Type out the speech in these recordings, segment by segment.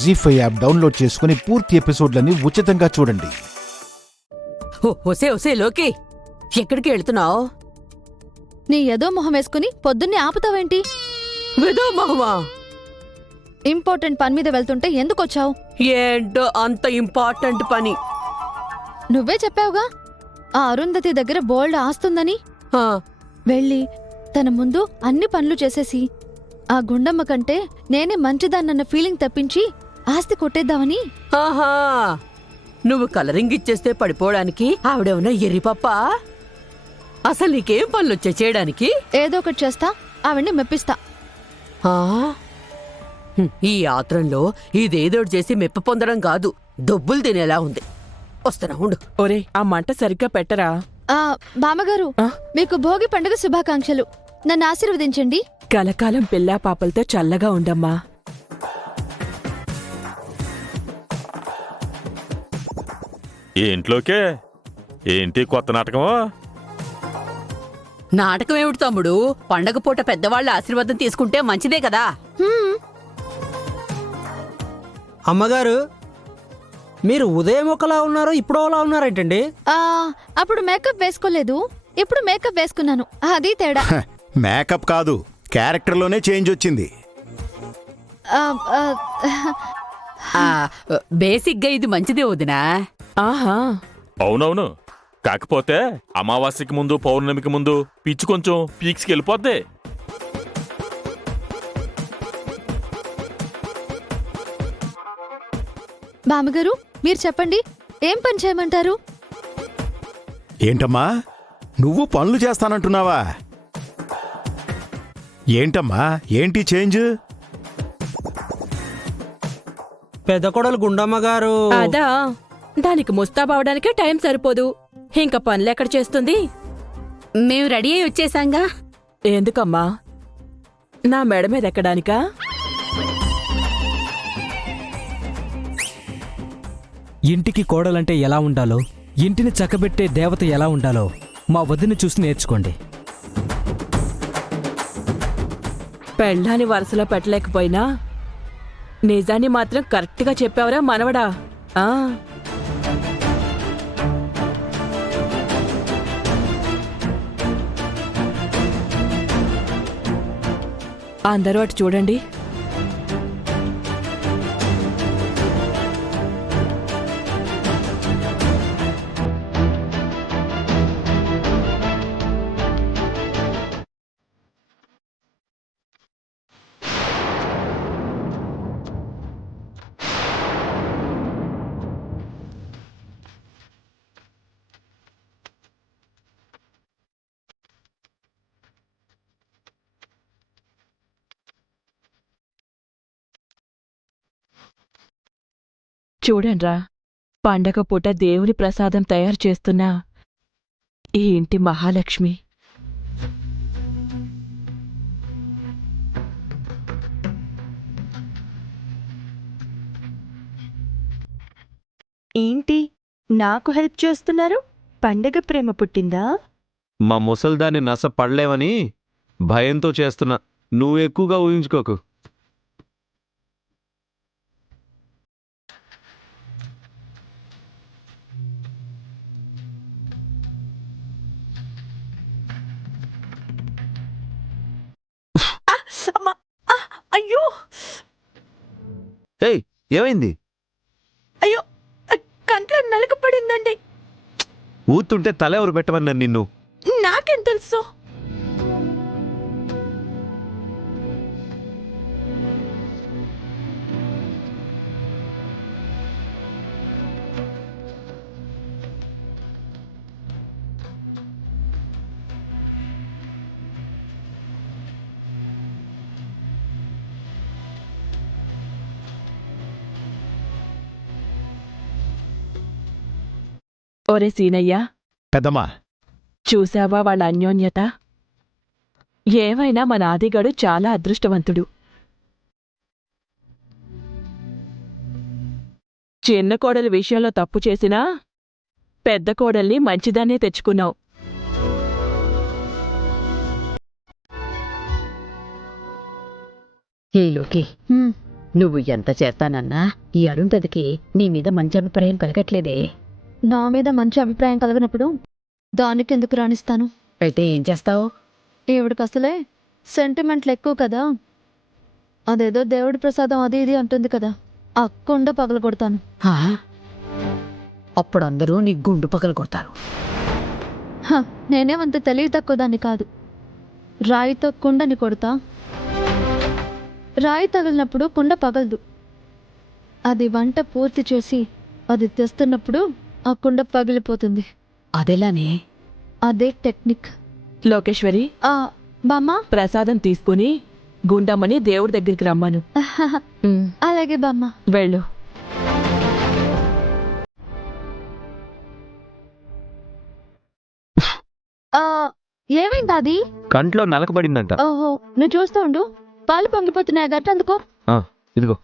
జీ5 app download చేసుకుని పూర్తి ఎపిసోడ్లని ఉచితంగా చూడండి. ఒసే లోకి, ఎక్కడికి వెళ్తున్నావు? నీ ఏదో మొహం వేసుకుని పొద్దున్నే ఆపుతావేంటి? వెదో మొహమా? ఇంపార్టెంట్ పని మీద వెళ్తుంటే ఎందుకొచ్చావు? ఏంటో అంత ఇంపార్టెంట్ పని. నువ్వే చెప్పావుగా ఆ అరుంధతి దగ్గర బోల్డ్ ఆస్తుందని. ఆ, వెళ్ళి తన ముందు అన్ని పనులు చేసేసి ఆ గుండమ్మ కంటే నేనే మంచిదాన్నన్న ఫీలింగ్ తప్పించి ఆస్తి కొట్టేద్దామని. ఆహా, నువ్వు కలరింగ్ ఇచ్చేస్తే పడిపోవడానికి ఆవిడేమన్నా ఎర్రిపప్ప? అసలు నీకేం పనులొచ్చా చేయడానికి? ఏదో ఒకటి చేస్తా, ఆవిడ్ని మెప్పిస్తా. ఆ, ఈ ఆత్రంలో ఇదేదోటి చేసి మెప్ప పొందడం కాదు, డబ్బులు తినేలా ఉంది. వస్తున్నా ఉండు. ఒరే, ఆ మంట సరిగ్గా పెట్టరా. ఆ బామ్మగారు, మీకు భోగి పండుగ శుభాకాంక్షలు. నన్ను ఆశీర్వదించండి. కలకాలం పిల్లా పాపలతో చల్లగా ఉండమ్మా. ఇంట్లోకే ఏంటి కొత్త నాటకమా? నాటకం ఏమిటి తమ్ముడు? పండగ పూట పెద్దవాళ్ళ ఆశీర్వాదం తీసుకుంటే మంచిదే కదా. అమ్మగారు, మీరు ఉదయం ఒకలా ఉన్నారు, ఇప్పుడు ఒకలా ఉన్నారేంటండి? అప్పుడు మేకప్ వేసుకోలేదు, ఇప్పుడు మేకప్ వేసుకున్నాను, అది తేడా. మేకప్ కాదు, క్యారెక్టర్లోనే చేంజ్ వచ్చింది. ఆ, ఆ, బేసిక్గా ఇది మంచిదే వదినా. ఆహా, అవునవును. కాకపోతే అమావాస్యకి ముందు పౌర్ణమికి ముందు పిచ్చి కొంచెం పీక్స్కి వెళ్ళిపోద్ది. బామ్మగారు, మీరు చెప్పండి, ఏం పని చేయమంటారు? ఏంటమ్మా, నువ్వు పనులు చేస్తానంటున్నావా? ఏంటమ్మా, ఏంటి చేంజ్? పెద్ద కొడలు గుండమ్మగారు. అదా, దానికి ముస్తాబవడానికే టైం సరిపోదు, ఇంక పనులెక్కడ చేస్తుంది? మేము రెడీ అయి వచ్చేసాంగా. ఎందుకమ్మా, నా మెడ మీద ఎక్కడానికా? ఇంటికి కోడలంటే ఎలా ఉండాలో, ఇంటిని చక్కబెట్టే దేవత ఎలా ఉండాలో మా వదిని చూసి నేర్చుకోండి. పెళ్ళాని వరుసలో పెట్టలేకపోయినా నిజాన్ని మాత్రం కరెక్ట్గా చెప్పావురా మనవడా. ఆ, అందరూ అటు చూడండి. చూడండ్రా, పండగ పూట దేవుని ప్రసాదం తయారు చేస్తున్న ఈ ఇంటి మహాలక్ష్మి. ఏంటి నాకు హెల్ప్ చేస్తున్నారు? పండగ ప్రేమ పుట్టిందా? మా ముసల్దాన్ని నస పడలేవని భయంతో చేస్తున్నా. నువ్వు ఎక్కువగా ఊహించుకోకు. అయ్యో ఏయ్, ఏమైంది? అయ్యో, కంట్లో నలుక పడిందండి. ఊతుంటే తల ఎవరు పెట్టమన్నారు నిన్ను? నాకేం తెలుసు? ఒరే సీనయ్యా, పెద్దమ్మా, చూశావా వాళ్ళ అన్యోన్యత? ఏమైనా మన ఆదిగాడు చాలా అదృష్టవంతుడు. చిన్న కోడలి విషయంలో తప్పు చేసినా పెద్ద కోడల్ని మంచిదాన్నే తెచ్చుకున్నావు. లోకి, నువ్వు ఎంత చేస్తానన్నా ఈ అరుంధతికి నీ మీద మంచి అభిప్రాయం కలగట్లేదే. నా మీద మంచి అభిప్రాయం కలగనప్పుడు దానికి ఎందుకు రాణిస్తాను? అయితే ఏం చేస్తావు? ఈవిడికి అసలే సెంటిమెంట్లు ఎక్కువ కదా. అదేదో దేవుడి ప్రసాదం అది ఇది అంటుంది కదా, ఆ కుండ పగల కొడతాను. అప్పుడు అందరూ నీ గుండు పగలు కొడతారు. నేనేమంత తెలివి తక్కువ దాన్ని కాదు. రాయితో కుండని కొడతా, రాయి తగిలినప్పుడు కుండ పగలదు. అది వంట పూర్తి చేసి అది తెస్తున్నప్పుడు ఆ కుండ పగిలిపోతుంది. అదెలానే? అదే టెక్నిక్. లోకేశ్వరి, బామ్మ. ప్రసాదం తీసుకుని గుండమ్మని దేవుడి దగ్గరికి రమ్మను. అలాగే బామ్మ. వెళ్ళు. ఏమైంది అది? కంట్లో నలకబడిందంట. ఓహో, నువ్వు చూస్తూ ఉండు. పాలు పొంగిపోతున్నాయి గట్ట అందుకో. ఇదిగో.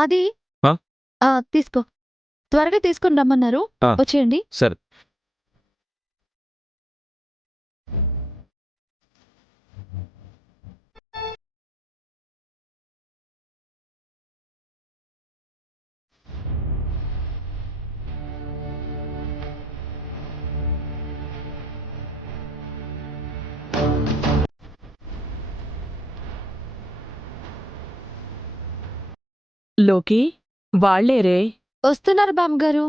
అది తీసుకో. త్వరగా తీసుకుని రమ్మన్నారు. వచ్చేయండి. సరే. లోకి, వాళ్లేరే. వస్తున్నారు బామ్మగారు.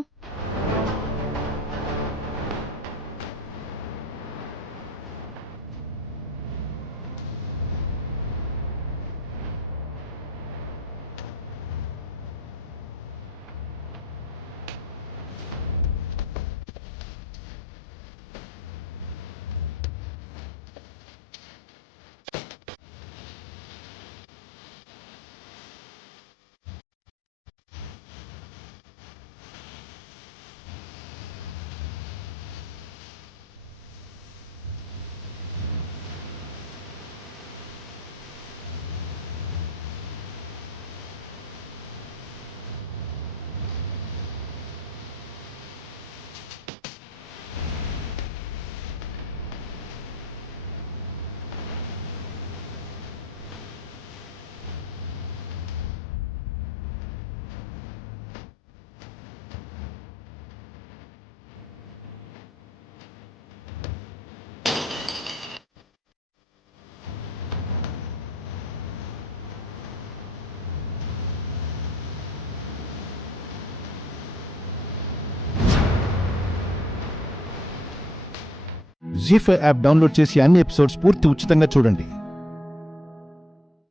జీ5 యాప్ డౌన్లోడ్ చేసి అన్ని ఎపిసోడ్స్ పూర్తి ఉచితంగా చూడండి.